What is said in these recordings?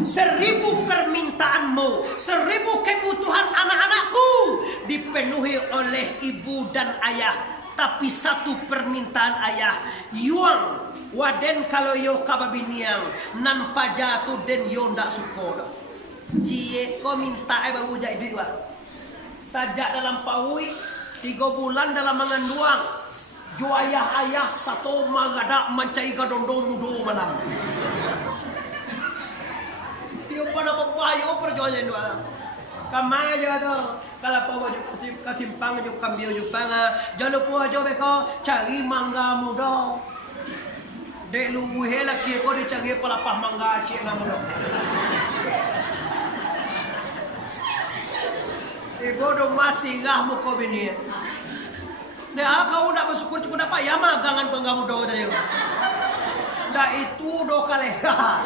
1000 permintaanmu, 1000 kebutuhan anak-anakku dipenuhi oleh ibu dan ayah. Tapi satu permintaan ayah, yuang waden kalau yo kababiniang nan pajatu den yo ndak suko. Cie kau minta baru jadi duit wah. Sajak dalam pahui 3 bulan dalam mengandung. Jo ayah satu magadak mancai gadondong mudo malam. Dia pada bayo perjuangan dua. Kamai aja tu. Kalau pau baju kasimpang jo kambio jo panga. Jangan lupa jo beko cari mangga muda. Dek lu laki ko dicari pelapah mangga cik na muda. Ibu do masih ngah muka bini. Nah kau nak bersyukur cukup dapat ya magangan penggamu do tadi. Dah itu do kaleha.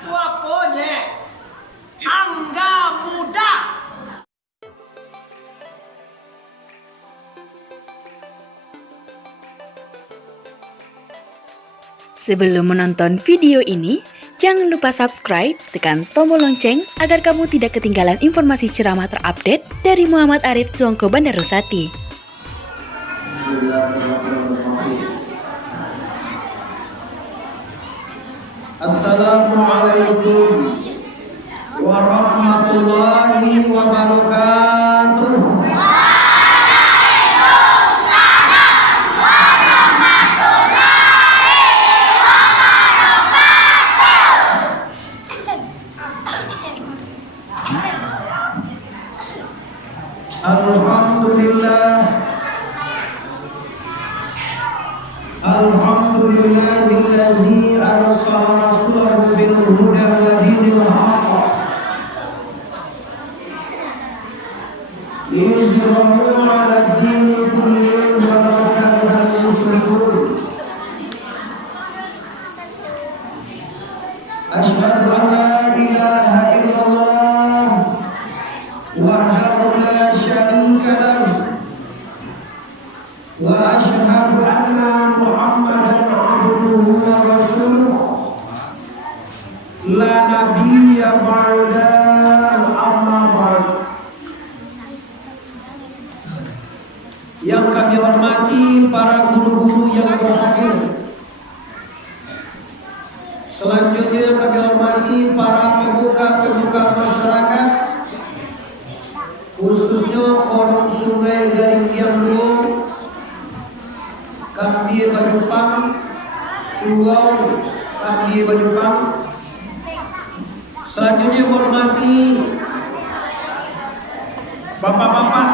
Tu apanya? Angga muda. Sebelum menonton video ini, jangan lupa subscribe, tekan tombol lonceng agar kamu tidak ketinggalan informasi ceramah terupdate dari Muhammad Arif Suongko Bandarusati. Assalamualaikum warahmatullahi wabarakatuh. Alhamdulillahillazi arsala rasulahu bil huda wa dinil haqq liyuzhirahu 'ala ad-dini kullihi wa law karihal musyrikun. Asyhadu an la ilaha illallah wahdahu la syarika lahu wa asyhadu anna Muhammadan abduhu wa rasuluh la nabiyya ba'da amma ba'd. Yang kami hormati para guru-guru yang berhadir. Selanjutnya kami hormati para pemuka-pemuka masyarakat, khususnya orang Sungai Garing Kiamdo, Kambi Bajupang, Suwau, Kambi Bajupang. Selanjutnya hormati bapak-bapak,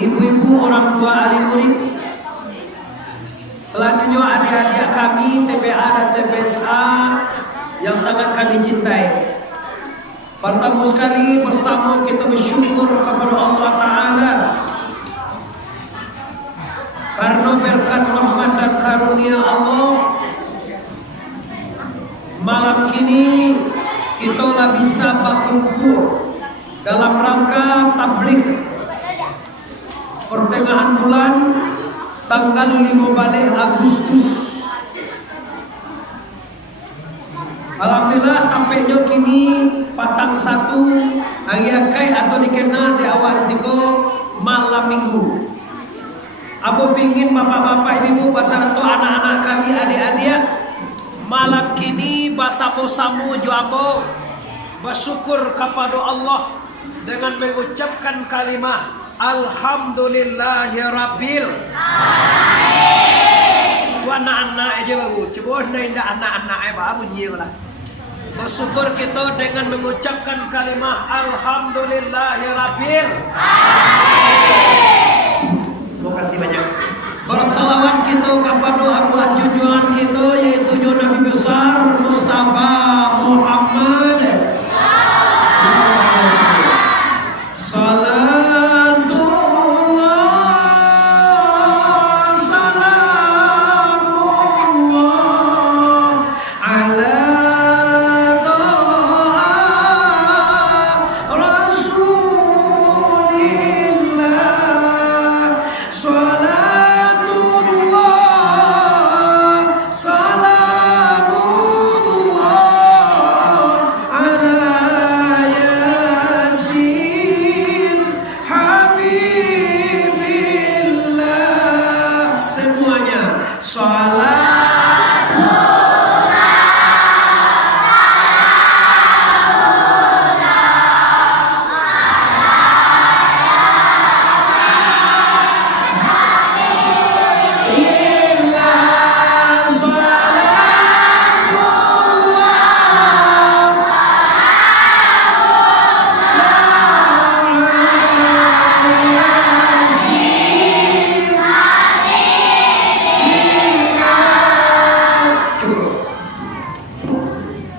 ibu-ibu, orang tua alim murid. Selanjutnya adik-adik kami TPA dan TPSA yang sangat kami cintai. Pertama sekali bersama kita bersyukur kepada Allah Ta'ala karena berkat rahmat dan karunia Allah, malam kini kita lah bisa berkumpul dalam rangka tabligh pertengahan bulan tanggal 15 Agustus. Alhamdulillah tampaknya kini patang satu hari akai atau dikenal di awal risiko malam minggu. Aku pingin bapak-bapak ibu basarato anak-anak kami adik-adik malam kini basamu-samu juabo bersyukur kepada Allah dengan mengucapkan kalimat Alhamdulillahirabbil alamin. Wa anak-anak aja baru. Coba ndak anak-anak apa bunyi lah. Bersyukur kita dengan mengucapkan kalimat Alhamdulillahirabbil alamin. Terima kasih banyak. Bersalawat kita kepada arwah junjungan kita yaitu Nabi besar Mustafa Muhammad.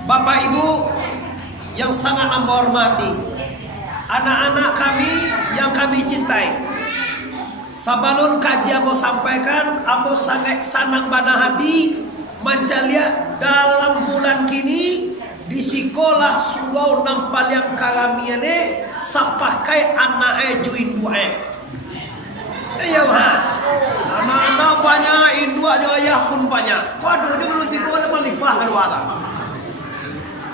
Bapak Ibu yang sangat amba hormati, anak-anak kami yang kami cintai, sabalun kaji amo sampaikan, amo sangat sanang bana hati mencalia dalam bulan kini di sekolah surau nampal yang kalamiane sapakai anak juin dua. Iya mah, anak-anak banyak, indua ayah pun banyak. Waduh, dia belum tidur ada melimpah keluarga.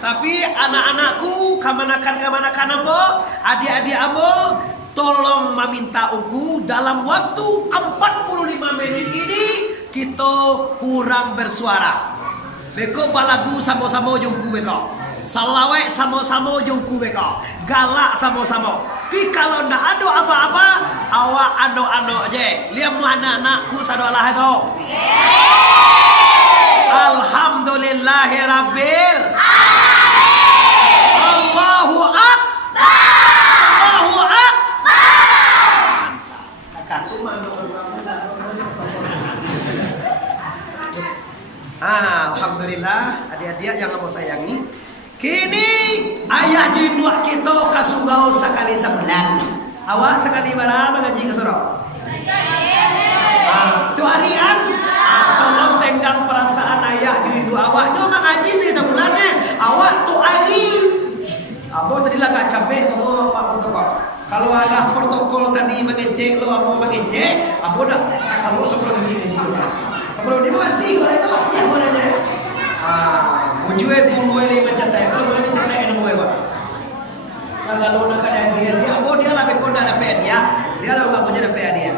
Tapi anak-anakku, kamanakan ambo, adik-adik ambo, tolong meminta uku dalam waktu 45 menit ini kita kurang bersuara. Beko balagu sama-sama jungku beko. Salawek sama-sama jungku beko. Galak sama-sama. Tapi kalau ndak ada apa-apa, awak ando-ando aja. Lihat anak-anakku sadalah itu. Alhamdulillahirabbil Allahu Akbar. Allahu Akbar. Alhamdulillah, adik-adik yang kamu sayangi. Kini ayah jinduk kita kasugau sekali sebulan. Awak sekali berapa ngaji ke Surau? Itu harian. Tolong tenggang perasaan ayah jinduk awak. Cuma ngaji sekali sebulannya. Awak tuh hari. Abo tadi lah gak capek kamu Pak Protokol. Kalau ada protokol tadi mengecek lo, abo mengecek, abo dah kalau sebelum ini ngaji. Kalau dia mati kalau itu ya boleh aja. Ujue pun boleh mencatat. Kalau boleh mencatat yang boleh Pak. Kalau nak ada dia, abo dia lah bekonda dapat dia. Dia lah enggak punya dapat dia.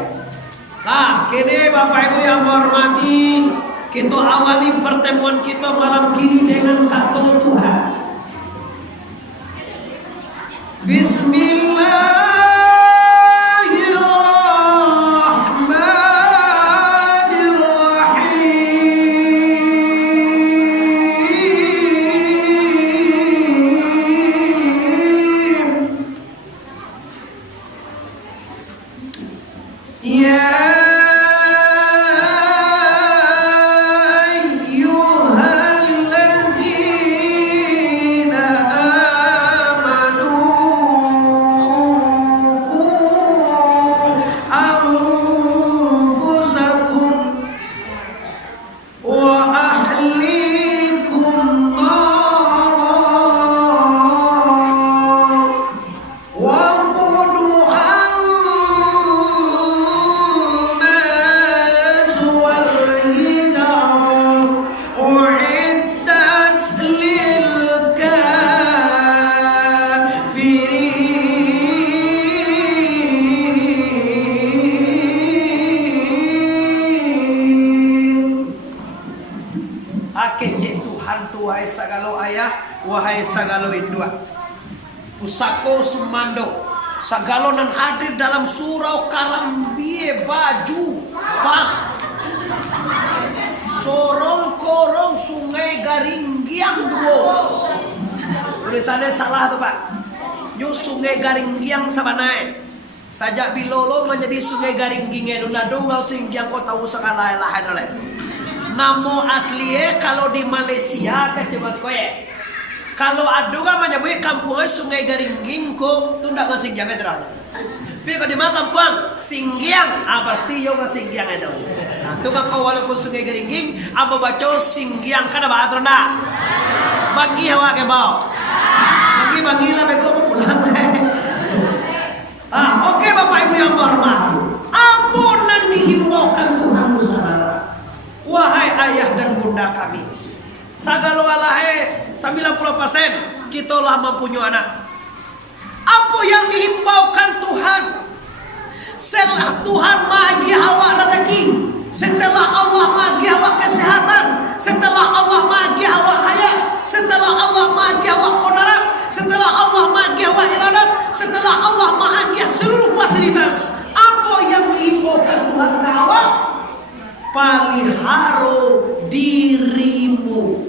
Nah, kini Bapak Ibu yang hormati, kita awali pertemuan kita malam kini dengan kata Tuhan. Bismillahirrahmanirrahim. Ya wahai sagalo ayah, wahai sagalo indua, pusako sumando, sagalo nan hadir dalam surau Karambie baju, pak, sorong korong sungai Garinggiang duo. Tulisannya salah tuh pak. Nyu sungai Garinggiang sabanae. Sajak bilolo menjadi sungai Garinggiang lunado ngau singgiang kota usakala lah hadrale. Namo asliye kalau di Malaysia kecewa sekoye. Kalau aduga menyebut kampungnya sungai Garingging kok tu ndak ngasing jangan terasa. Tapi kalau di mana kampung Singgiang, pasti yo Singgiang itu. Nah, tu maka walaupun sungai Garingging, apa baca Singgiang kada bahat rendah. Bagi hawa ke bau. Bagi lah beko pulang deh. Oke Bapak Ibu yang hormati. Ampunan dihimbaukan Tuhan Nusantara. Wahai ayah dan bunda kami, sagalo alahe 90% kita lah mempunyai anak. Apa yang dihimbaukan Tuhan? Setelah Tuhan bagi awak rezeki, setelah Allah bagi awak kesehatan, setelah Allah bagi awak hayat, setelah Allah bagi awak kodarat, setelah Allah bagi awak iradat, setelah Allah bagi seluruh fasilitas, apa yang diimbaukan Tuhan ke awak? Paliharo dirimu,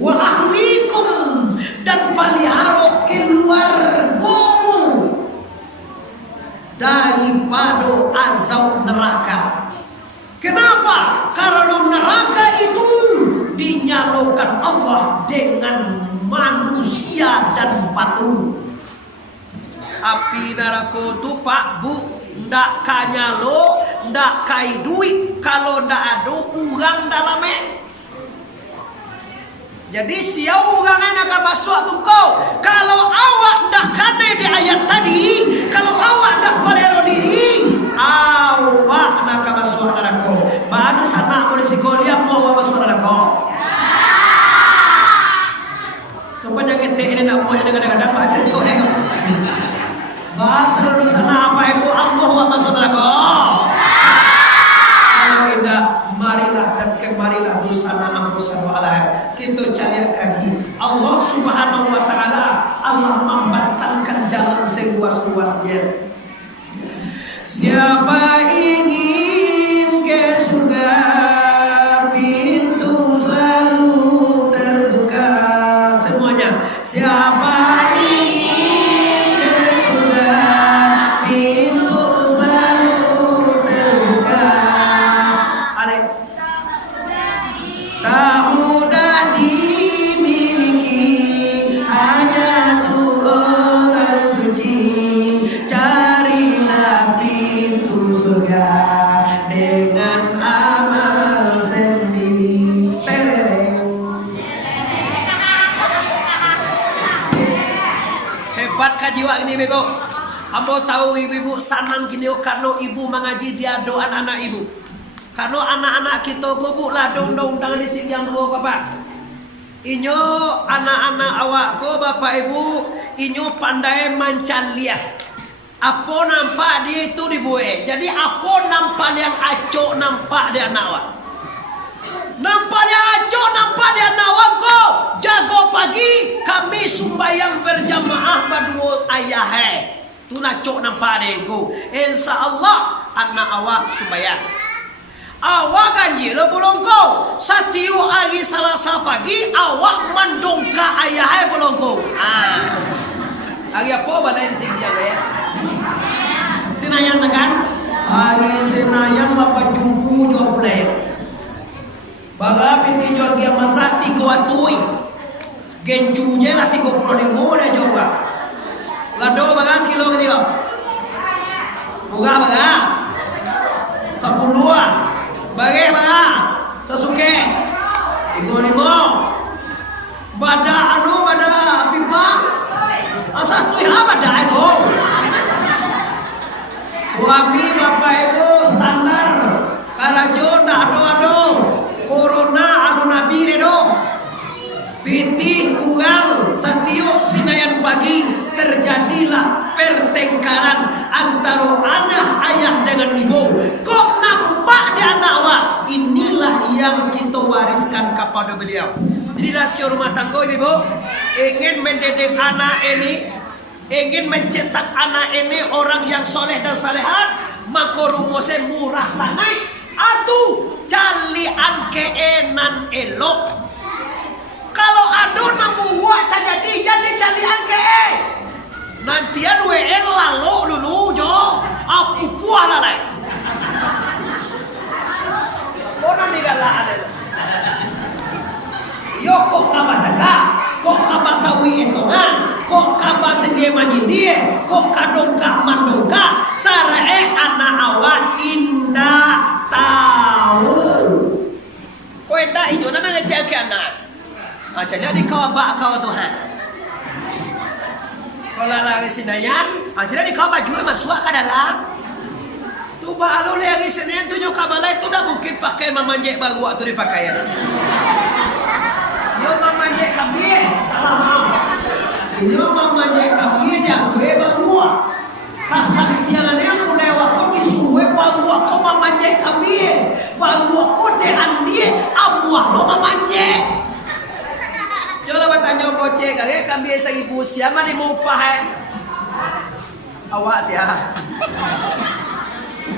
wa ahlikum, dan paliharo keluargamu daripada azab neraka. Kenapa? Karena neraka itu dinyalakan Allah dengan manusia dan batu. Api neraka tu Pak Bu ndak kanyalo, ndak kai duit kalau ndak ada orang dalamnya. Jadi siapa orang yang akan masuk tu kau? Kalau awak ndak kane di ayat tadi, kalau awak ndak palero diri, awak nak akan masuk neraka. Baru sana polisi kuliah mau awak masuk neraka. Rupanya ketik ini nak mau yang kadang-kadang baca juga. Bahasa dulu sana apa ibu Allah awak masuk neraka. Kalau tidak, marilah dan kemarilah bersama Allah. Kita cari kaji. Allah Subhanahu wa taala Allah membentangkan jalan seluas-luasnya. Siapa ingin ke surga, pintu selalu terbuka. Semuanya. Siapa ingin ke surga, pintu selalu terbuka. Alek. Tak mudah dimiliki, hanya tuh orang suci. Carilah pintu surga dengan amal sendiri. Hebat kajiwa ini bego. Ambo tahu ibu-ibu senang kini karena ibu mengaji dia doa anak ibu. Karena anak-anak kita gubuk lah undang-undang di sini yang dua bapak. Inyo anak-anak awak ko bapak ibu, inyo pandai mancaliah. Apa nampak dia itu dibuat. Jadi apa nampak yang acok nampak di anak awak. Nampak yang acok nampak di anak awak ko. Jago pagi kami sumbayang berjamaah berdua ayah. Tu nacok nampak dia ko. Insya Allah anak awak sumbayang. Awak ganjil pulang kau. Satiu hari Selasa pagi awak mendongka ayah pulang kau. Hari apa balai di sini ya? Senayan kan? Hari Senayan 8 Jumpu 20. Baga piti jual dia masak 3 watui. Gencu je lah 35 dah juga. Lado baga sekilo ke dia? Buka baga 10-an. Bagaimana? Sesuke. Ibu-ibu. Bada pipa. Asal tu ya bada itu. Suami bapak ibu standar. Karajo ndak ado. Corona ado nabi ledo. Pitih kurang setiap sinayan pagi terjadilah pertengkaran antara anak ayah dengan ibu. Kok nampak di anak awak? Inilah yang kita wariskan kepada beliau. Jadi rasio rumah tangga ibu ingin mendidik anak ini, ingin mencetak anak ini orang yang soleh dan salehat, maka rumusnya murah sangat. Atu calian keenan elok. Kalau ada nang buat tak jadi calian ke. Nantian WL lalu dulu jo. Aku puas lah. Kona digala ada. Yo kok kaba jaga, kok kaba sawi entongan, kok kaba sendiri manjindie, kok kadongka mandongka, sarae anak awak indah tahu. Kau indah itu nama ngecek ke anak. Jadi kau bak kau Tuhan. Kalau lagi sinayan, jadi kau baju masuk ke dalam. Tu balu lagi sinayan tu nyok kabalai tu dah mungkin pakai memanjek baru waktu dipakaian. Yo memanjek kami, salah mau. Yo memanjek kami dia gue baru. Pasal tiang ni aku lewat kau disuruh baru aku memanjek kami bawa kode andi abuah lo mamanje. Coba bertanya bocah kami ibu siapa ni mau pahai? Awak siapa?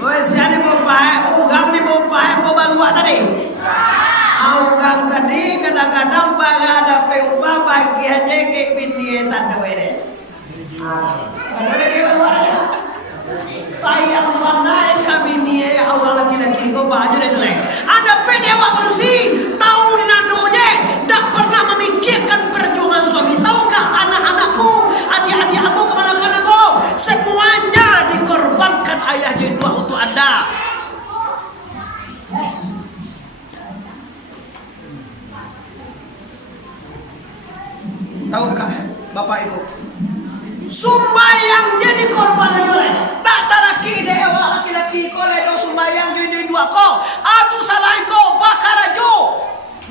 Oi siapa ni mau pahai? Ugang ni mau pahai po baru tadi. Ugang tadi kadang-kadang ada peupah bagi aja ke bini satu ini. Ada ke baru sayang mana kami ni awal laki-laki ko baju dia terang. Ada pede awak berusi tahu ni nado je, tak pernah memikirkan perjuangan suami. Tahukah anak-anakku, adik-adik aku, keponakan aku, semuanya dikorbankan ayah dua untuk anda. Tahukah Bapak Ibu? Sumbayang jadi korban aja. Tak talaki dewa laki-laki ko ledo sumbayang jadi dua ko. Atu salai ko bakar ajo.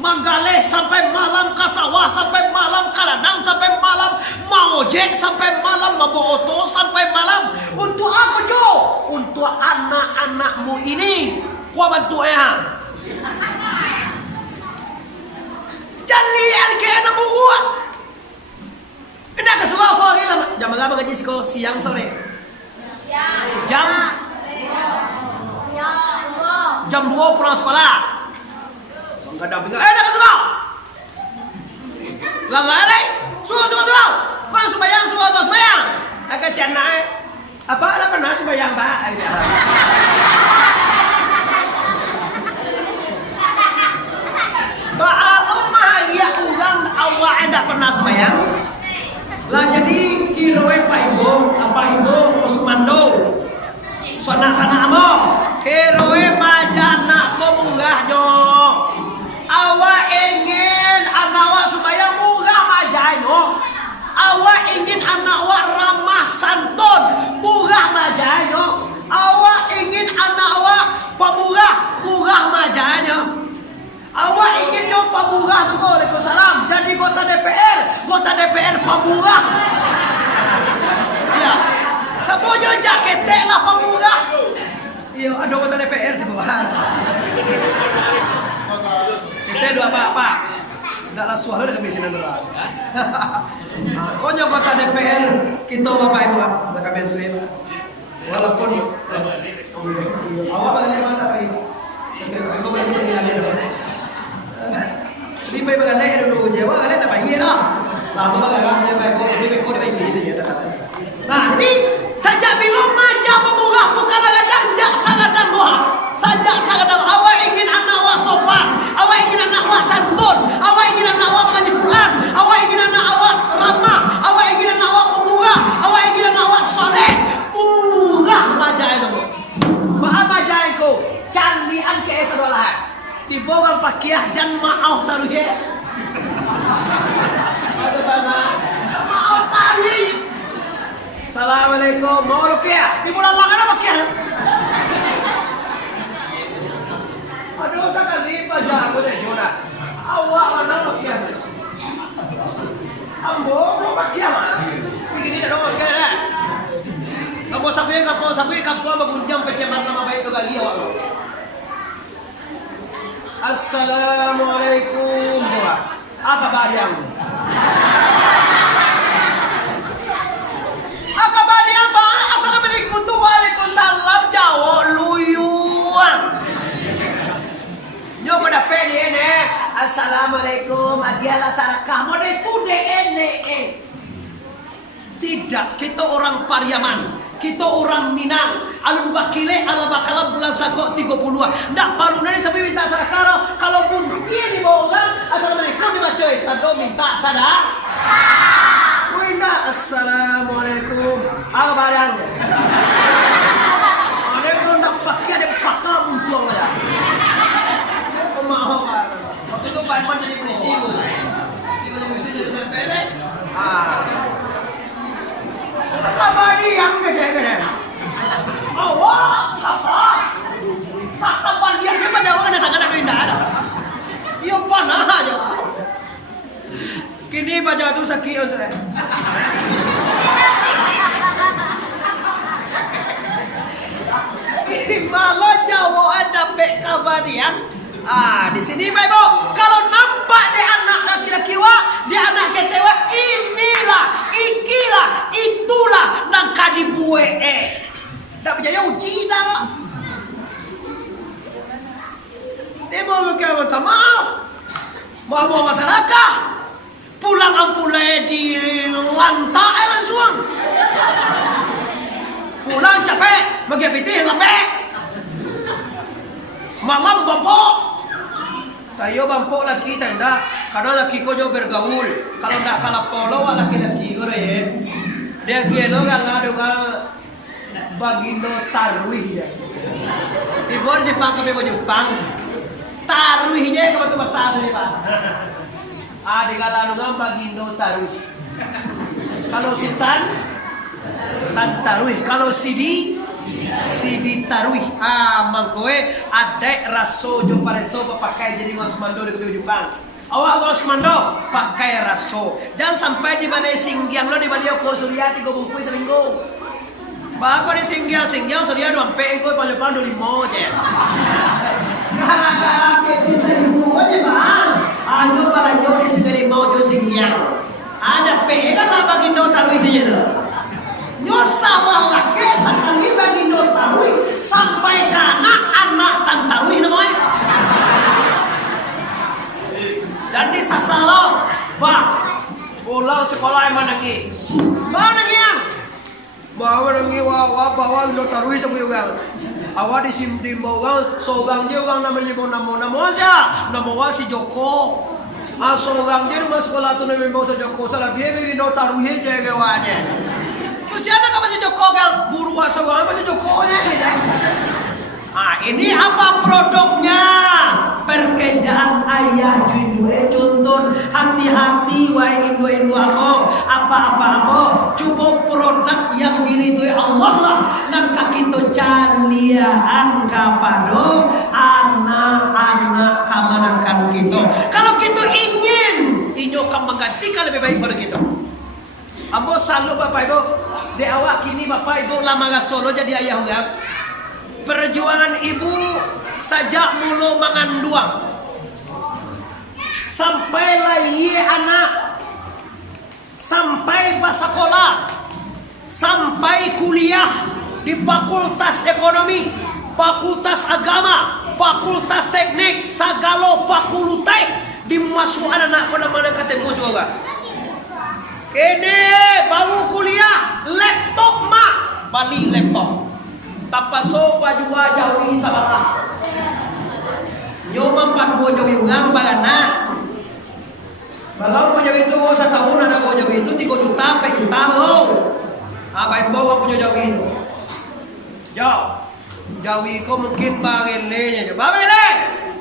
Manggale sampai malam ke sawah, sampai malam ke ladang, sampai malam mau ojek, sampai malam mau oto, sampai malam untuk aku jo, untuk anak-anakmu ini. Gua bantu ya. Jalian ke anak buah. Tidak kesuka kau lagi lama. Jam berapa gaji sih kau siang sore? Jam 2 pulang sekolah. Enggak ada bingung. Tidak kesuka. Lalai. Suruh. Bang sembayang suruh atau sembayang? Agak cina. Apa lah pernah sembayang pak? Kalau mah ya orang awak tidak pernah sembayang. Lah jadi kiroe Pak Ibu Kusmando sana amo kiroe majana ko murah nyo awak ingin anak awak supaya murah majanyo awak ingin anak awak ramah santun murah majanyo awak ingin anak awak murah majanyo awak ingin nyo pamurah tu Waalaikumsalam jadi kota DPR pamurah ya semuanya jaketek lah pamurah iya ada kota DPR di bawah kita dua apa tidak lah suara dengan misinan dulu konya kota DPR kita bapak ibu lah kami suin walaupun awak bagaimana pak ibu ibu bagaimana đi bây giờ lẽ đồ nhiều quá lẽ là phải gì đó làm bao giờ làm như vậy cô đi gì thì nah ini saja belum aja pemurah bukan kadang kadang doa saja kadang awak ingin anak awak sopan awak ingin anak awak santun awak ingin anak awak mengaji Quran awak ingin anak awak ramah awak ingin anak awak pemurah awak ingin anak awak soleh murah aja itu bu maaf aja itu calian ke esadolah Tibogang pakiah dan maaf taruh ya. Ada banget. Maaf taruh. Assalamualaikum. Mau rupiah? Di bulan langan apa pakiah? Aduh sekali pajak aku deh Jona. Awak mana pakiah? Ambo mau pakiah mana? Begini dah dong pakiah dah. Kamu sampai kamu mengunjung pejabat nama baik tu lagi awak. Assalamualaikum buah. Apa kabar yang? Apa kabar yang bang? Assalamualaikum tu waalaikumsalam Jawa luyuan. Nyo pada pede ne. Assalamualaikum agiala sarakah mode tu DNE. Tidak, kita orang Pariaman. Kita orang Minang, alun bakile ala bakalam bulan sakok 30. Ndak paru nani sampai minta sarakaro. Kalau pun ini bawa orang, assalamualaikum dibaca. Tado minta sadar. Wina assalamualaikum. Apa barang? Ada kalau ndak pakai ada pakar muncul ya. Pemahong. Waktu itu Pak Iman jadi polisi. Jadi polisi jadi pendek. Kabadi yang gede-gede. Awak kasar. Sakta pandian dia panjang ada tangan aku indah ada. Iya panah aja. Kini baca tu sakit untuk. Ini malah Jawa ada sampai kabadian. Di sini Bapak Ibu, kalau nampak dia anak laki-laki dia anak ketewa, inilah, ikilah, itulah nang kadibue dak percaya uji dah. Dia mau minta maaf, mau masyarakat, pulang ampulai di lantai langsung. Pulang capek, magipiti lambe. Malam bampok. Tayo bampok lagi tanda, karena laki ko jo bergaul. Kalau ndak kalah polo laki-laki ko ya. Dia gelo kan ada bagindo tarwih ya. Ibor si pang kami mo Jepang. Tarwihnya kalau tu bahasa ada Pak. Di kalano nga bagindo tarwih. Kalau sultan tan tarwih, kalau sidi tarwih. Mangkoe adek raso jo pareso pakai jadi ngosmando di Jepang. Awak ngosmando pakai raso. Jangan sampai di balai singgiang lo di balai ko suryati go bungkui seminggu. Bago di singgiang surya do ampe ko palepando limo je. Gara-gara ke seminggu aja bang. Ayo pala jo di segala mau jo singgiang. Ada pegan lah bagindo tarwih dia tu. Nyo salah lagi sekali bagindo tarwih sampai kana anak tan tarwih namanya. Jadi sasalo, bang, pulang sekolah yang mana lagi? Mana yang? Bawa lagi bawa bagindo tarwih sama juga. Awak disimpan bawa sogang dia orang namanya namo aja, namo si Joko. Sogang dia rumah sekolah tu namanya bawa si Joko. Salah dia bagindo tarwih je wajah. Siapa ka masih Joko kan buru asogang masih Joko nya ini apa produknya? Pekerjaan ayah jujur contoh hati-hati wahai indo apa-apa coba produk yang diridhoi Allah lah nan kakito caliaan kepada anak-anak kamanakan kita. Kalau kita ingin inyo kan menggantikan lebih baik pada kita. Ambo selalu Bapak Ibu di awak kini Bapak Ibu lama Solo jadi ayah ugang. Perjuangan ibu sajak mulu manganduang sampai layi anak, sampai sekolah, sampai kuliah di fakultas ekonomi, fakultas agama, fakultas teknik, sagalo fakultas dimasukkan anak pada mana ketemu juga. Ini baru kuliah, laptop mak, balik laptop. Tanpa so baju jawi salah. Nyoma 42 jawi ulang bagana. Kalau mau jawi itu mau 1 tahun ada mau jawi itu 3 juta, 4 juta lo. Abain bawa punya jawi itu. Jawi ko mungkin bagele nya. Babele,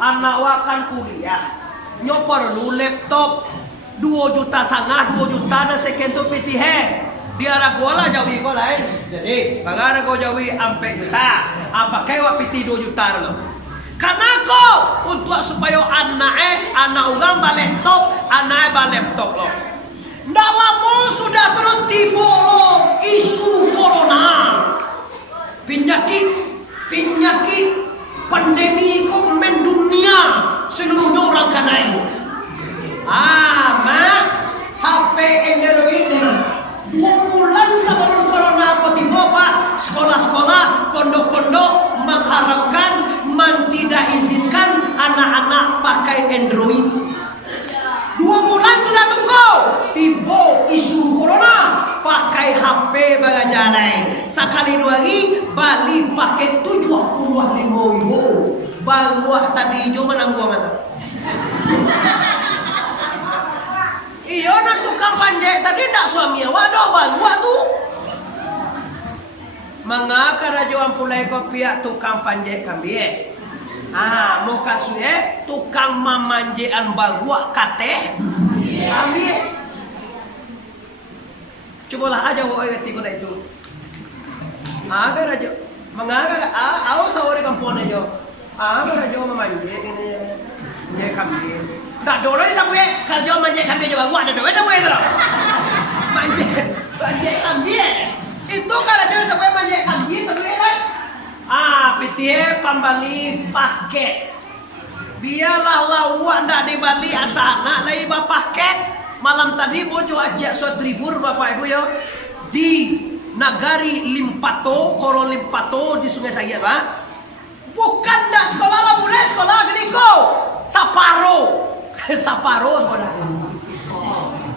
anak wakan kuliah. Nyo perlu laptop 2,5 juta, 2 juta na sekento pitihe. Dia ragola jawi ko lain. Jadi, bagara ko jawi ampe juta. Pakai wa piti 2 juta lo. Karena ko untuk supaya anak ugang ba laptop, anak ba laptop lo. Dalamu sudah terus tibo isu corona. Penyakit pandemi ko mendunia seluruh orang kanai. HP Android 2 bulan sebelum corona ko tiba Pak, sekolah-sekolah, pondok-pondok mengharapkan tidak izinkan anak-anak pakai Android. 2 bulan sudah tunggu, tiba isu corona, pakai HP bagajalai. Sekali 2 hari, balik pakai 75.000. Baru tadi cuma nangguang atau. Iyo na tukang panjek tadi ndak suami awak do baru tu. Manga karajuan pulai ko pihak tukang panjek kambie. Mau kasue tukang mamanjean baru kate kambie. Cobalah aja wo ayat tiga itu. Karajo manga au sawore kampone jo. Karajo mamanje ini je kambie. Tak dolo ni sampai kalau manje kambing coba gua ada duit lo. Manje kambing itu kalau jangan sampai manje kambing sampai kan Pitie pambali paket. Biarlah lawak ndak di Bali asana lai paket. Malam tadi bojo ajak suatu libur Bapak Ibu ya di Nagari Limpato, Koro Limpato di Sungai Sayat, Pak. Bukan dak sekolah lah, boleh sekolah gini kok. Saparo. Saparo sekolah.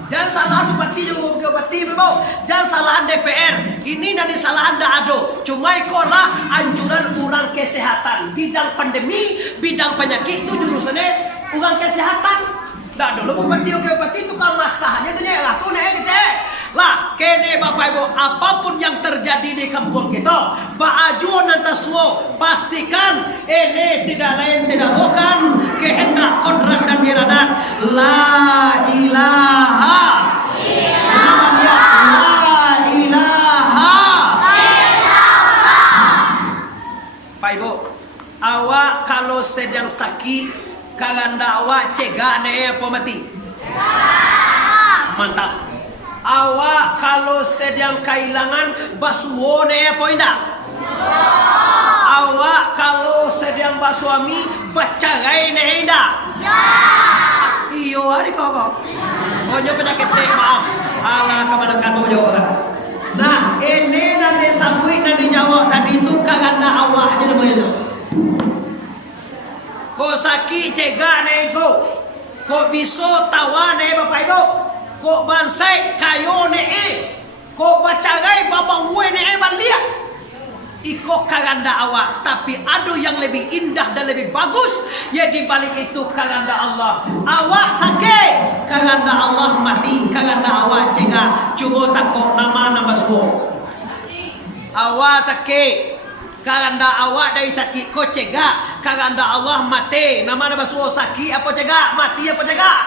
Jangan salah bupati juga bupati Ibu. Jangan salahan DPR. Ini nanti salahan dak ado. Cuma ikorlah anjuran orang kesehatan. Bidang pandemi, bidang penyakit itu jurusannya orang kesehatan. Dak dulu bupati itu kalau masahnya tu lah tu nih kece. Lah kene Bapak Ibu, apapun yang terjadi di kampung kita, baju nanti suo pastikan ini tidak lain tidak bukan kehendak kodrat dan iradat. La ilaha Pak Ibu, awak kalau sedang sakit, kaganda awak cegah nih apa mati? Mantap. Awak kalau sedang kehilangan basuh nih apa indah? Awak kalau sedang basuami bercerai nih indah? Iyo hari kok. Pokoknya penyakit maaf. Allah kebanyakan mau jawab. Nah ini nanti sampai nanti jawab tadi itu kaganda awak aja namanya. Kok sakit cegah nih kok bisa tawa nih Bapak Ibu. Kok bansai kayo nih kok bacagai babang gue nih balia. Iko kaganda awak, tapi ada yang lebih indah dan lebih bagus. Ya di balik itu kaganda Allah. Awak sakit, kaganda Allah mati, kaganda awak cegah. Coba takut nama suo. Awak sakit, kaganda awak dari sakit kau cegah, kaganda Allah mati. Nama suo sakit apa cegah, mati apa cegah?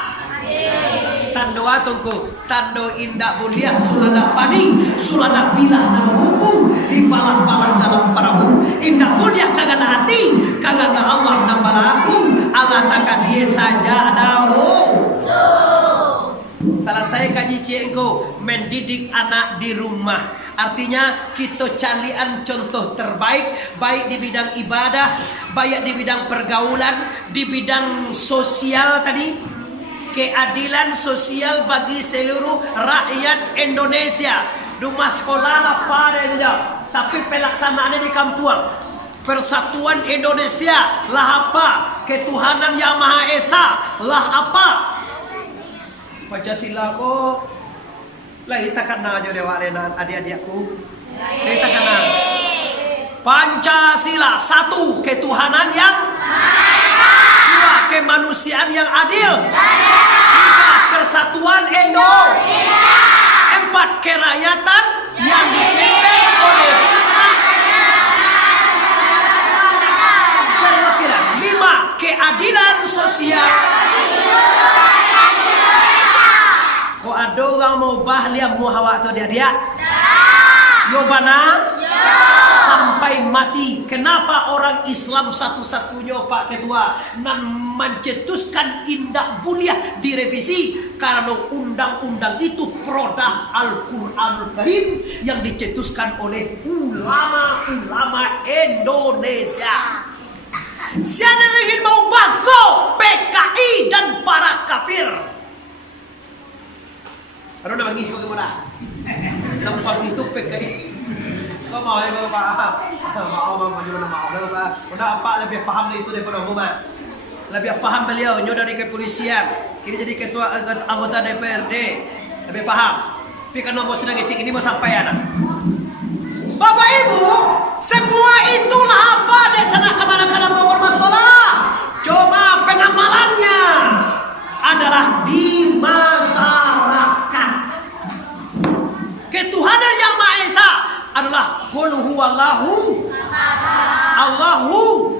Tando atungku, tando indah mulia sulada padi, sulada bilah nama hukum, di palang-palang dalam perahu. Indah mulia kagana hati, kagana Allah nama aku, Allah takkan dia saja ada selesai kaji ciengko mendidik anak di rumah. Artinya kita calian contoh terbaik, baik di bidang ibadah, baik di bidang pergaulan, di bidang sosial tadi. Keadilan sosial bagi seluruh rakyat Indonesia. Rumah sekolah apa dia, tapi pelaksanaannya di kampung. Persatuan Indonesia lah apa? Ketuhanan Yang Maha Esa lah apa? Pancasila kok lah kita kena aja dewa lenan adik-adikku. Kita kena Pancasila satu, ketuhanan yang Maha Esa. Dua, kemanusiaan yang adil. Persatuan Indonesia. 4, kerakyatan yang dipimpin oleh perwakilan. 5, keadilan sosial. Kok ada orang mau bahlia muhawak atau dia? Yobana? Sampai mati. Kenapa orang Islam satu-satunya Pak Ketua nan mencetuskan indah mulia direvisi? Karena undang-undang itu produk Al-Quranul Karim yang dicetuskan oleh ulama-ulama Indonesia. Siapa ingin mau bago PKI dan para kafir? Ano na mangis ko muna? Lampang itu PKI. Kau mau ya kau paham? Mau macam mana mau? Udah apa lebih paham itu daripada umum? Lebih paham beliau nyo dari kepolisian. Kini jadi ketua anggota DPRD. Lebih paham. Tapi kan mau sedang ngecek ini mau sampai anak. Bapak Ibu, semua itulah apa di sana kemana-mana mau sekolah. Cuma pengamalannya adalah di masyarakat. Ketuhanan Yang Maha Esa adalah qul huwallahu Allahu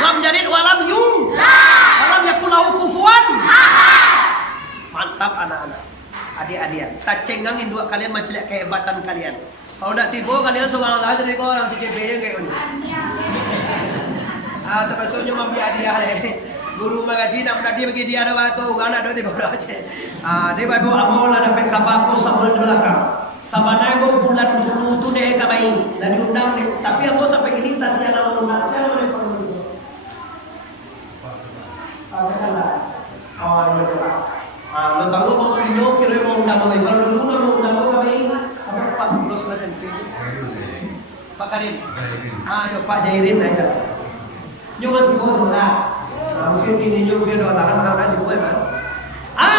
lam yalid wa lam yulad wa lam yakul lahu kufuwan ahad. Mantap anak-anak. Adik-adik, tak cengangin dua kalian mencelak kehebatan kalian. Kalau tidak tiba kalian seorang lah jadi kau orang TKP yang kayak ini. Terpaksa membi hadiah deh. Guru mengaji nak dia bagi dia ada waktu, gak ada di bawah aja. Dia bawa amal ada PKP aku sama di belakang. Sabanai mau bulan dulu tuh deh kami dan diundang deh. Tapi aku sampai gini tas yang nama undang saya mau informasi. Awalnya coba. Lo tahu mau video kira mau undang kami. Kalau dulu mau undang kami apa 49 cm. Pak Karim. Yo Pak Jairin aja. Juga sih kau lah. Mungkin ini juga dia doang harus dibuat kan.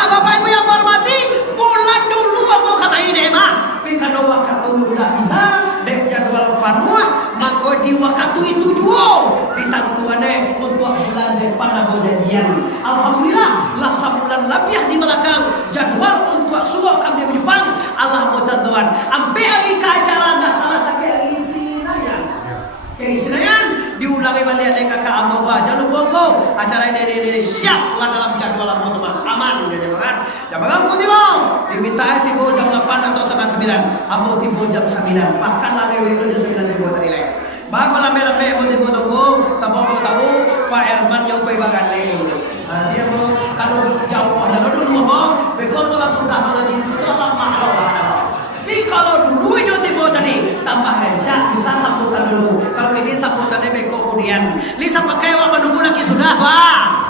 Bapak Ibu yang hormati, bulan dulu aku kata ini mah. Tapi kalau waktu udah bisa, dek jadwal panuah, maka di waktu itu juga ditantuannya untuk bulan depan aku janjian. Alhamdulillah, lah sebulan lebih di belakang jadwal untuk suruh kami di Jepang. Allah mau tentuan. Ambil lagi ke acara nggak salah sakit isi naya. Keisinayan diulangi balik ada kakak ambo jangan lupa kok acara ini siap lah dalam jadwal ambo teman aman ya jangan jangan aku tiba diminta tiba jam 8 atau setengah 9 ambo tiba jam 9 bahkan lah lewat jam 9 tiba tadi lagi bago lambe-lambe ambo tiba tunggu sabang mau tahu Pak Herman yang pay bagan lagi dia mau kalau jauh ada dulu mau bekon langsung dah mengaji itu lama tapi kalau dulu itu tiba tadi tambah lencah bisa sambutan dulu. Kalau ini sambutannya beko kemudian. Lisa pakai wak menunggu lagi sudah lah.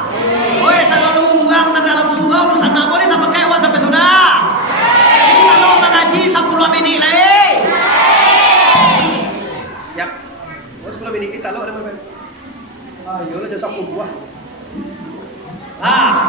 Woi sangat uang dan dalam surau urusan apa nih sampai pakai wak sampai sudah. Ini kalau mengaji 10 menit leh. Siap. Oh 10 menit kita lo ada apa? Ayo lah jangan 10 buah.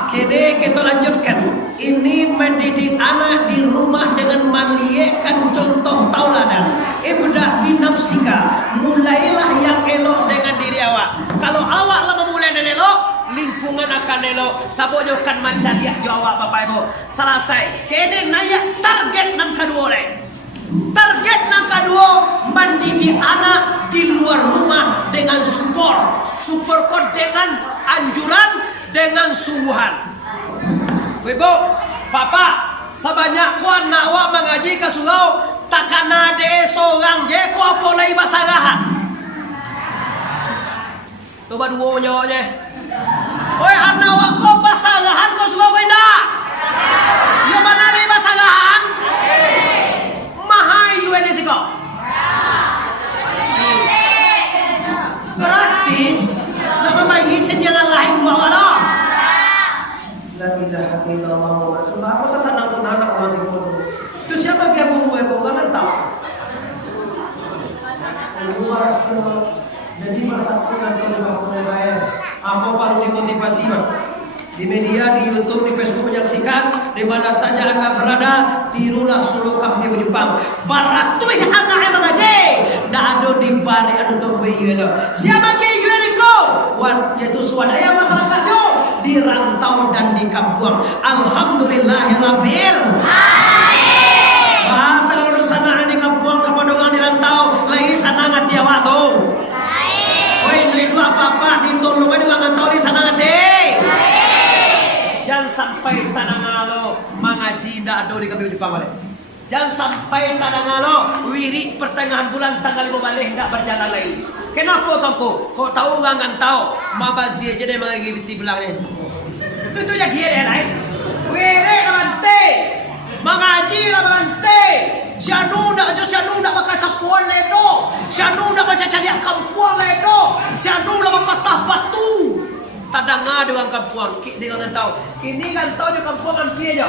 Kini kita lanjutkan. Ini mendidik anak di rumah dengan melihatkan contoh tauladan. Ibda binafsika. Mulailah yang elok dengan diri awak. Kalau awak lama mulai dengan elok, lingkungan akan elok. Sabojokan manca lihat jawab Bapak Ibu. Selesai. Kini naik target nang kedua oleh. Target nang kedua mendidik anak di luar rumah dengan support dengan anjuran dengan sungguhan. Ibu, Bapak, sebanyak ku anak awak mengaji ke surau, takkan ada seorang je ku apa lagi basarahan. Coba dua jawabnya. Oi anak awak ku basarahan ku surau enggak? Yo mana lagi basarahan? Mahal you ini sih kok. Gratis. Nama magisin yang lain bawa dah. La ilaha illallah Muhammad Rasulullah. Aku sasanang tu anak orang sih pun. Tu siapa yang buat kau kan tahu? Jadi masa punya kau juga punya bayar. Apa perlu dimotivasi bang? Di media, di YouTube, di Facebook menyaksikan di mana saja anda berada, tirulah suruh kami di Jepang. Baratui anak yang mengaji. Dah ada di bari untuk BUN. Siapa ke UN itu? Yaitu swadaya masyarakatnya di rantau dan di kampung. Alhamdulillahirabbil alamin. Bahasa urusan anak di kampung kepada orang di rantau, lagi sana ngati awak tu. Oi, itu apa-apa ditolong dengan rantau di sana ngati. Jangan sampai tanah ngalo mengaji ndak ada di kami Jepang balik. Jangan sampai tanah ngalo wiri pertengahan bulan tanggal 5 balik ndak berjalan lagi. Kenapa tongko? Kau tahu orang kan tahu mabazi aja dia mengaji biti belangnya. Itu jadi dia lain. Wiri lante. Mengaji lante. Sianu ndak baca capuan ledo. Sianu ndak baca cariak kampung ledo. Sianu ndak patah batu. Tadanga dengan kampung, dengan tahu. Ini kan tahu di kampung kan aja.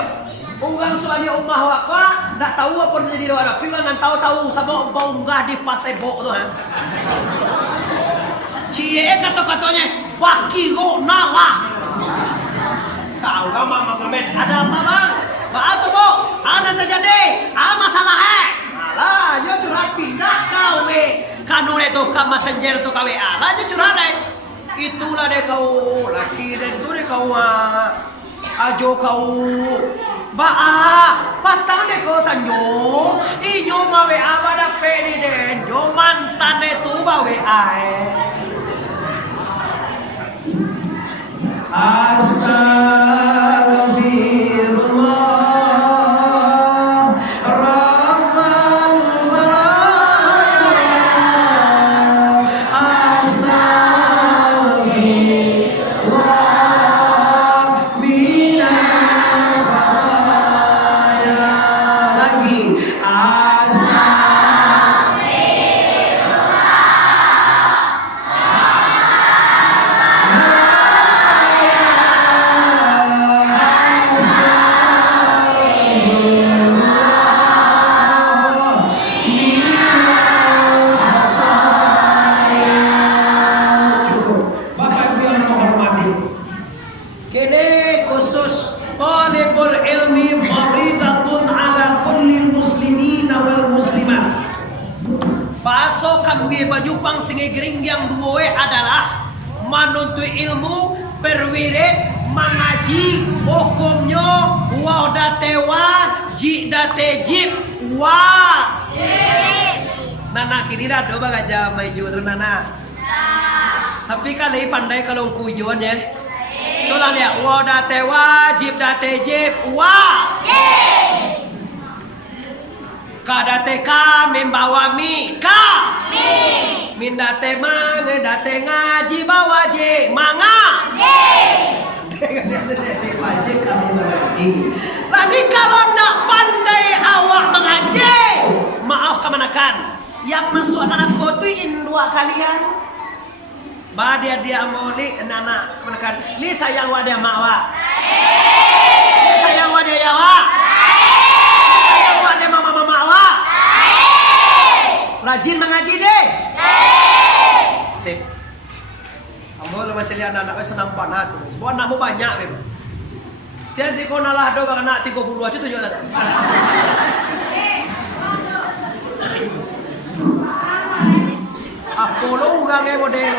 Orang soalnya umah waka, tak tahu apa yang jadi doa. Tapi kan tahu sama bau nggak di pasebok tu. Cie kata-katanya, wakiro nawa. Tahu kan mama ngamen, ada apa bang? Apa tu bu? Ada terjadi, masalah Alah, yo curhat pindah kau kanure tu ke messenger tu kau alah yo curhat Itulah deh kau laki dan itu deh kau ajo kau patang deh kau sanyo ijo mawe abada pedi den jo mantan itu bawe Astagfirullah khusus talibul ilmi faridatun ala kulli muslimina wal muslimat. Baso kambi baju pang singigring yang dua adalah menuntut ilmu, berwirid, mengaji, hukumnya wa datewa, ji datejib wa. Nana kini dah doa baga maju terus nana. Tapi kali pandai kalau kujuan ya. Coba lihat wa datewa, jib datejib wa. Kadate ka membawa mi ka min date ma ngedate ngaji bawa je manga lagi kalau nak pandai awak mengaji maaf kemanakan yang masuk anak-anakku tu indua kalian dia moli anak kemanakan li sayang wadah mak wa li sayang wadah ya wa rajin mengaji deh. Sip. Ambo lama celi anak-anak senang panat. Sebab anakmu banyak memang. Saya sih kau nalah do bang anak 30 aja tujuh lah. Apolo urang model.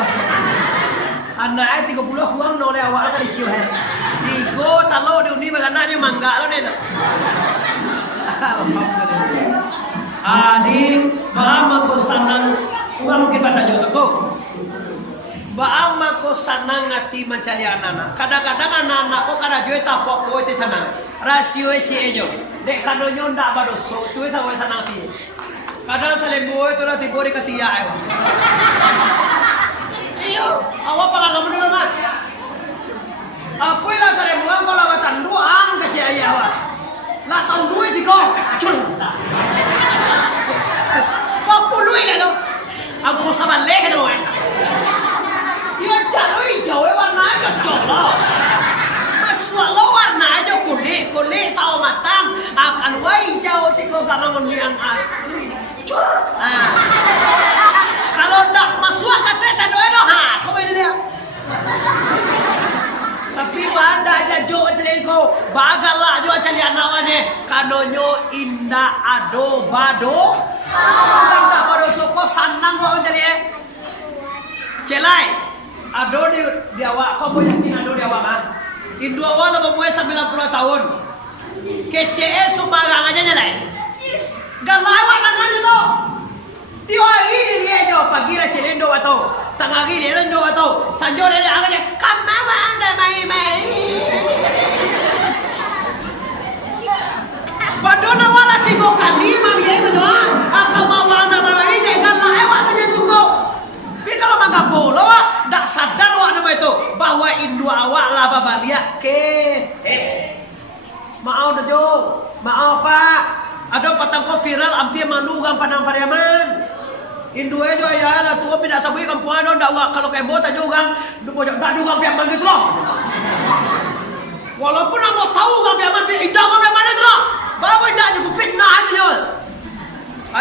Anak 30 kurang noleh awak kan ikut he. Iko talo di uni bang anaknya mangga lo nih. Alhamdulillah. Adik, baama ko sanang uang mungkin baca juga kok. Baama ko sanang ngati mencari anak-anak. Kadang-kadang anak-anak kok kada joy tapok ko itu sanang. Rasio eci ejo. Dek kanonyo ndak badoso tu sawe sanang ti. Kadang salembo itu lah tibori ketia ayo. Iyo, awak pengalaman dulu mak. Apa yang salembo kalau lawan sanduang kasih ayah awak. Lah tahu duit sih kok. Curang. Papului ka dong. Aku sama leh ka dong. Yo jalui jawe warna aja jolo. Masuk lo warna aja kulit sawo matang akan wai jauh si kau bangun yang cur. Kalau ndak masuk ke tes doa ha, kau ini dia. Tapi banda aja jo celengko, bagalah jo celi anawane kanonyo inda ado bado. Inda bado soko sanang kau celi celai. Ado di awak, kau boleh yakin ado di awak mah. Indo awak lah berumur 90 tahun. Kece sembarang aja nyelai. Galai awak nangan itu. Tiap hari dia jo pagi lah celendo atau tengah hari dia lendo atau sanjo dia agaknya kamama anda mai. Padona wala 3 kali dia itu doa. Akam mau anda mai je galai awak tanya tunggu. Tapi kalau mangga bola awak dak sadar awak nama itu bahwa Indo awak lah babalia ke. Maaf dah jo. Maaf pak. Ada patang ko viral hampir malugang panang pariaman. Indo aja ya lah tu tidak sabui kampung ada ndak awak kalau kayak bota juga ndak juga piaman gitu loh. Walaupun aku tahu kan piaman indah kan piaman itu loh. Bawa indah juga fitnah aja nyol.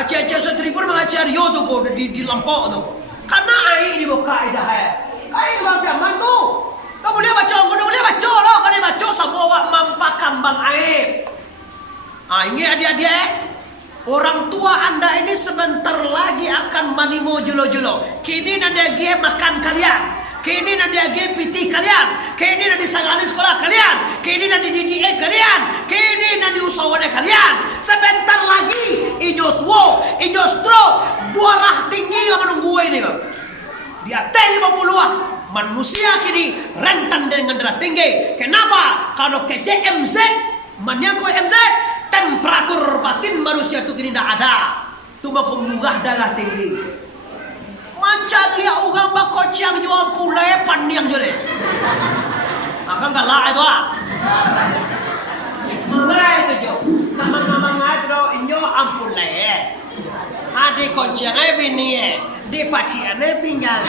Aceh setribur mengajar yo tu kok di lampau tu. Karena air dibuka ida hai. Air kan piaman tu. Kau boleh baca, kau boleh baca loh. Kau boleh baca semua awak mampak kambang air. Ini adik-adik. Orang tua anda ini sebentar lagi akan manimo julo-julo. Kini nanti dia makan kalian. Kini nanti dia piti kalian. Kini nanti sanggani sekolah kalian. Kini nanti dididik kalian. Kini nanti usahawan kalian. Sebentar lagi ijo tua, ijo stroke, darah tinggi lah menunggu ini. Di atas 50-an manusia kini rentan dengan darah tinggi. Kenapa? Kalau ke MZ, menyangkut MZ. Temperatur batin manusia itu kini tidak ada. Itu mau murah darah tinggi. Macam lihat orang bakal ciang jual pulai paniang jole. Akan galak itu ah. Malai itu jo. Nama-nama ngadro inyo ampulai. Ade konciang ay bini di pacian ay pinggang.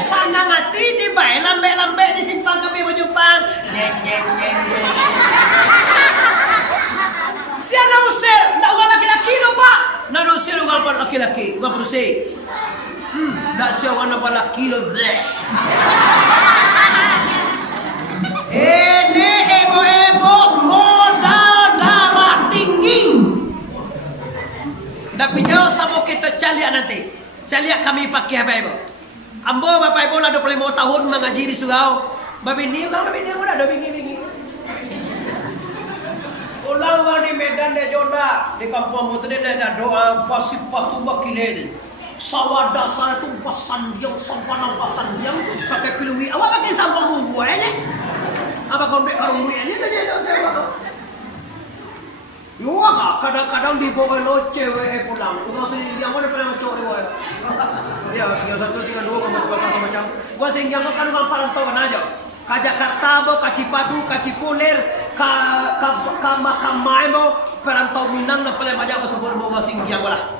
Sana ngati di bae lambe-lambe disimpang kami bajupang. Siapa usir? Ndak ugal laki-laki no pak. Ndak usir ugal laki-laki, ugal berusi. Ndak siawana bala kilo bleh. Ini ibu-ibu modal darah tinggi. Tapi jauh sama kita caliak nanti. Caliak kami pakai apa ibu? Ambo bapak ibu lah 25 tahun mengaji di surau. Babi ni udah ada bingi-bingi. Ulang di Medan de Joda di kampung Mutri ada doa pasif patu bakilel. Sawah dasar tu pasan yang sampana pasan yang pakai pilui. Awak pakai sabun bubu ini. Apa kau dek karung bubu ini saja saya bakal. Yo kadang-kadang dibawa lo cewek pulang. Kau sih yang mana pernah cowok dia? Ya, singgah satu singgah dua kamu pasang sama macam. Gua singgah kau kan ngamparan tahu kan aja. Ka Jakarta mo, ka Cipadu, ka Cipulir, ka Makamay mo, perantau Minang na pala banyak sebut mo masing yang wala.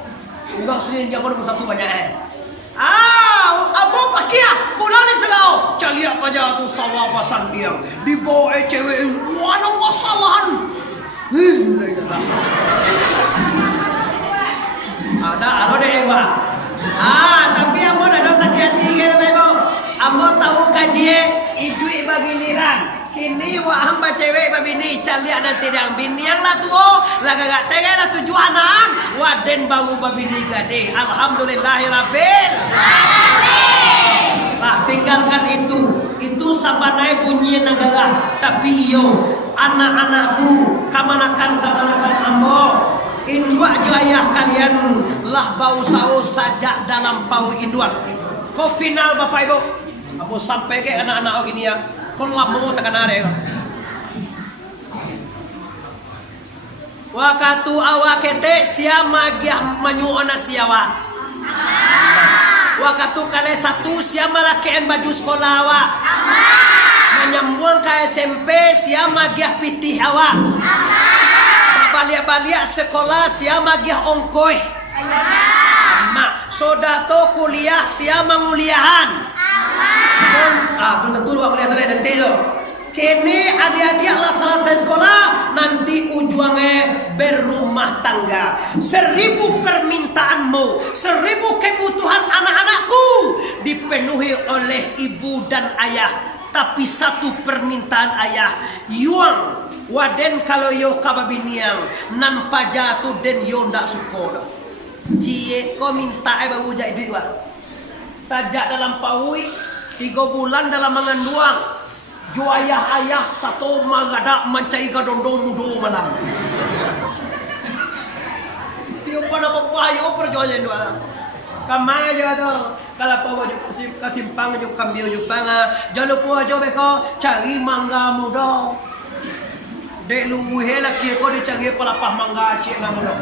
Ugang singgah mo satu banyak. Abo pakia pulang ni segau. Caliak aja tu sawah pasan dia. Dibawa cewek walau wasalahan. Ada deh Pak. Tapi amo dah dosa hati ke Bebo. Amo tahu kajian idui bagi liran. Kini wa hamba cewek babini caliak nanti yang bini yang lah tuo laga gak tega lah tujuan waden bangu babini gade. Alhamdulillahirabbil alamin. Lah tinggalkan itu sabanai bunyi negara. Tapi iyo anak-anakku kamanakan ambo indua ayah kalian lah bau saus saja dalam bau indua. Kau final bapak ibu kamu sampai ke anak-anak ini ya kau lamu tekan are wakatu awak kete sia magiah manyuona siawa wakatu kale satu sia malakeen baju sekolah awak menyambung ke SMP sia magiah pitih awak balik-balik sekolah sia magiah ongkoi sodato kuliah sia manguliahan tentu aku lihat ada detail. Kini adik-adik lah selesai sekolah nanti ujungnya berumah tangga. 1000 permintaanmu, 1000 kebutuhan anak-anakku dipenuhi oleh ibu dan ayah. Tapi satu permintaan ayah, yuang waden kalau yo kababiniang nan pajatu den yo ndak suko. Cie kau minta baru jadi duit wa. Sajak dalam paui 3 bulan dalam mengandung. Jo ayah satu magadak mencai kadondong mudo malam. Dia pada papayo perjualan dua. Kamai aja tu. Kalau pawa jo kasimpang jo kambio jo panga. Jangan lupa jo beko cari mangga muda. Dek luhe laki ko dicari pelapah mangga cik na muda.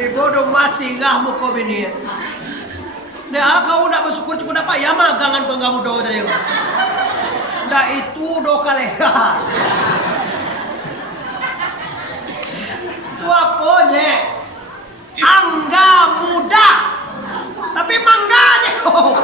Ibu do masih gah muka bini. Dah kau nak bersyukur cukup dapat ya magangan penggamu do tadi. Dah itu do kaleha. Tu apanya? Angga muda. Tapi mangga je kau.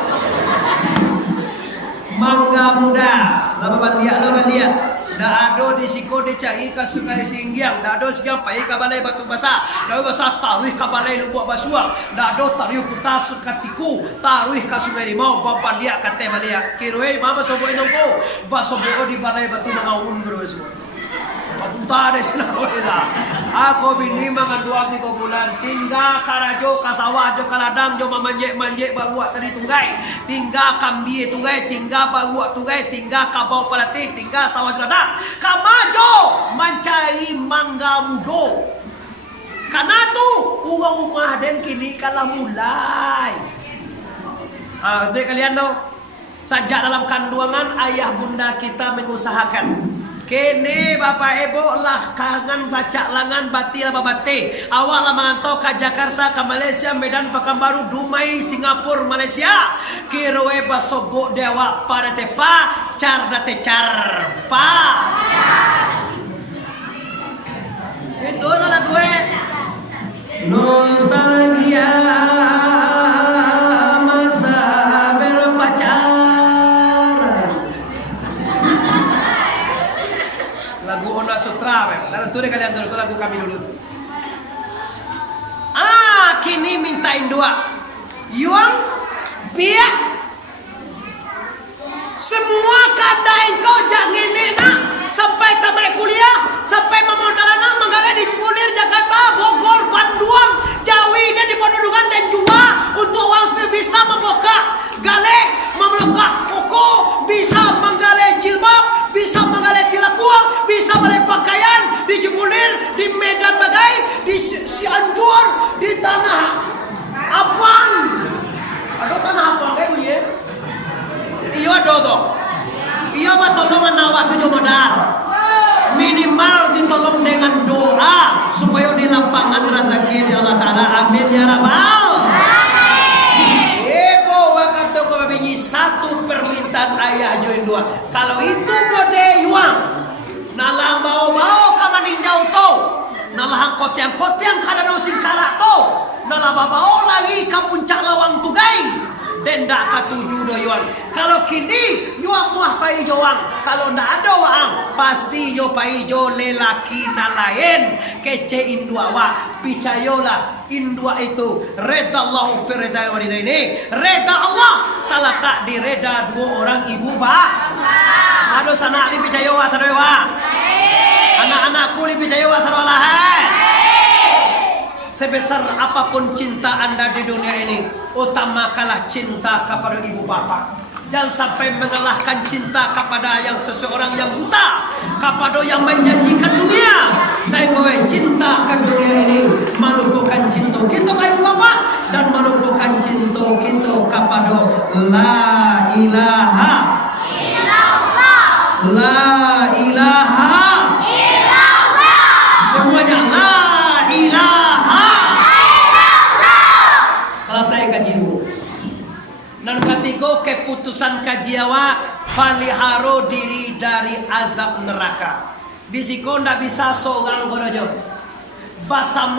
Mangga muda. Lama lihat. Dah ada di siko dicai kasukai singgiang. Dah ada siang pai kabalai batu basah. Dah basah taruh kabalai lubuk basuang. Dah ada taruh putar sukatiku. Taruh kasungai limau. Bapak lihat kate balik. Kiroi mama sobo inongko. Basobo di balai batu mangaun bro semua. Putar deh sana kau dah. Aku bini mangan 2-3 bulan. Tinggal karajo kasawah jo kaladang jo manjek bawa tadi tunggai. Tinggal kambi tunggai, tinggal bawa tunggai, tinggal kabau perati, tinggal sawah kaladang. Kamajo mencari mangga mudo. Karena tu uang rumah dan kini kalah mulai. Dek kalian tu sajak dalam kandungan ayah bunda kita mengusahakan. Kini bapak ibu lah kangen baca langan bati lah babate. Awak lah mengantau ke Jakarta, ke Malaysia, Medan, Pekanbaru, Dumai, Singapura, Malaysia. Kiroe basobok dewa pada tepa, car date car pa. Itu lah gue. Nostalgia masa berpacaran. Lagu Ona Sutra, nanti tu kalian dulu lagu kami dulu. kini mintain dua. Yuang biak semua kanda engkau jangan enak sampai tamat kuliah, sampai memodalana menggali di Cipulir, Jakarta, Bogor, Bandung, Jawi dan di Pedudungan dan Jua untuk uang supaya bisa membuka gale, membuka koko, bisa menggali jilbab, bisa menggali tilakuang, bisa menggali pakaian di Cipulir, di Medan Bagai, di Cianjur, di Tanah Abang. Aduh Tanah Abang kayak begini. Iyo dodo, iyo batolongan nawa tujuh modal. Minimal ditolong dengan doa supaya di lapangan rezeki di Allah Taala. Amin ya rabbal. Ebo waktu kau bingi satu permintaan ayah join dua. Kalau itu bode yuang, nalang bau kamanin jauh to, nalang kotiang kada nosin karak to, nalang bau lagi ke puncak lawang tugai. Denda katujuh doyuan. Kalau kini yuang muah pai joang. Kalau ndak ada wang, pasti jo pai jo lelaki na lain. Kece indua wa. Picayolah indua itu reda Allah fi reda walidaini. Reda Allah terletak di reda dua orang ibu bapak. Aduh sana li picayowa sadewa. Anak-anakku li picayowa sadewa. Sebesar apapun cinta Anda di dunia ini, utamakanlah cinta kepada ibu bapak. Jangan sampai mengalahkan cinta kepada yang seseorang yang buta, kepada yang menjanjikan dunia. Saya gue cinta ke dunia ini melupakan cinta kita ke ibu bapak dan melupakan cinta kita kepada la ilaha illallah. La ilaha illallah. Semuanya la ilaha. Selesai kaji dulu. Dan ketiga keputusan kaji awak paliharo diri dari azab neraka. Di siko ndak bisa seorang gonojo. Basa